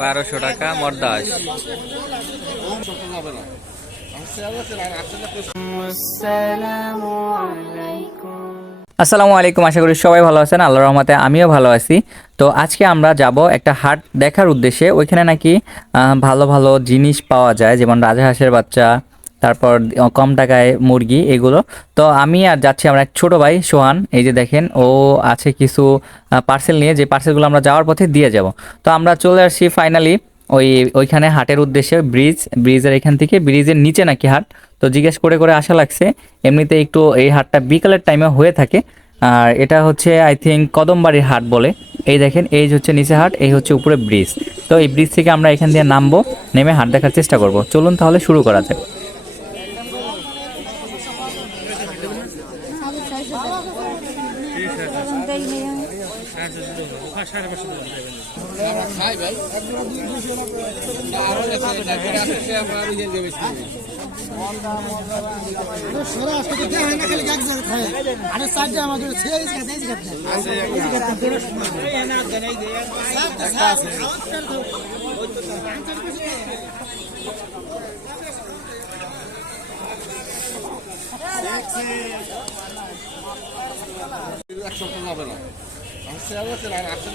বারোশো টাকা মর্দাস আসসালামু আলাইকুম, আশা করি সবাই ভালো আছেন আল্লাহ রহমতে আমিও ভালো আছি। তো আজকে আমরা যাব একটা হাট দেখার উদ্দেশ্যে, ওইখানে নাকি ভালো ভালো জিনিস পাওয়া যায়, যেমন রাজহাঁসের বাচ্চা তারপর কম টাকায় মুরগি এগুলো। তো আমি আর যাচ্ছি আমার এক ছোট ভাই, সোহান, এই যে দেখেন, ও আছে কিছু পার্সেল নিয়ে, যে পার্সেলগুলো আমরা যাওয়ার পথে দিয়ে যাব। তো আমরা চলে আসছি ফাইনালি ওই, ওইখানে হাটের উদ্দেশ্যে ব্রিজ, ব্রিজের এখান থেকে, ব্রিজের নিচে নাকি হাট। তো জিজ্ঞেস করে করে আশা লাগছে। এমনিতে একটু এই হাটটা বিকালের টাইমে হয়ে থাকে। আর এটা হচ্ছে আই থিঙ্ক কদমবাড়ির হাট বলে। এই দেখেন, এই হচ্ছে নিচে হাট, এই হচ্ছে উপরে ব্রিজ। তো এই ব্রিজ থেকে আমরা এখান দিয়ে নামবো, নেমে হাট দেখার চেষ্টা করব। চলুন তাহলে শুরু করা যাক সরা আজকে তো দেখে না খালি এক জায়গায় খায় আরে দিয়ে আমাদের ছেড়ে খাতে এক সপ্তাহ যাবে না আছে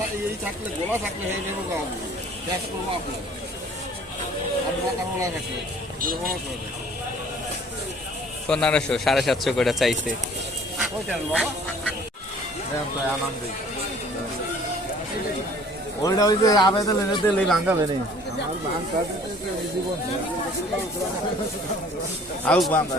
থাকে এই থাকলে গোলা থাকলে হয়ে যাবে আমি ক্যাশ করব আপনার আর মোলা গেছে পনেরোশো সাড়ে সাতশো করে চাইছে। ওইটার বাবা? ওইটা ওই যে আবেদন এনে দিলে ভাঙাবে নি। আউ বান্ধা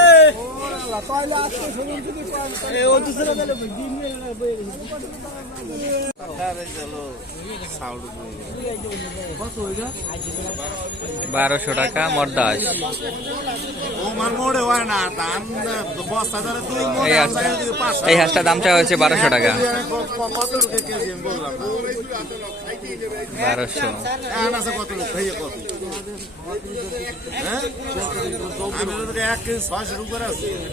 বারোশো টাকা মর্দাস। হয় এই হাঁসটা এই হাঁসটা দাম চাওয়া হচ্ছে বারোশো টাকা। কত কেজি আমি বললাম না। বারোশো। হ্যাঁ? আমি এক কেজি ছয়শোর উপরে আছে।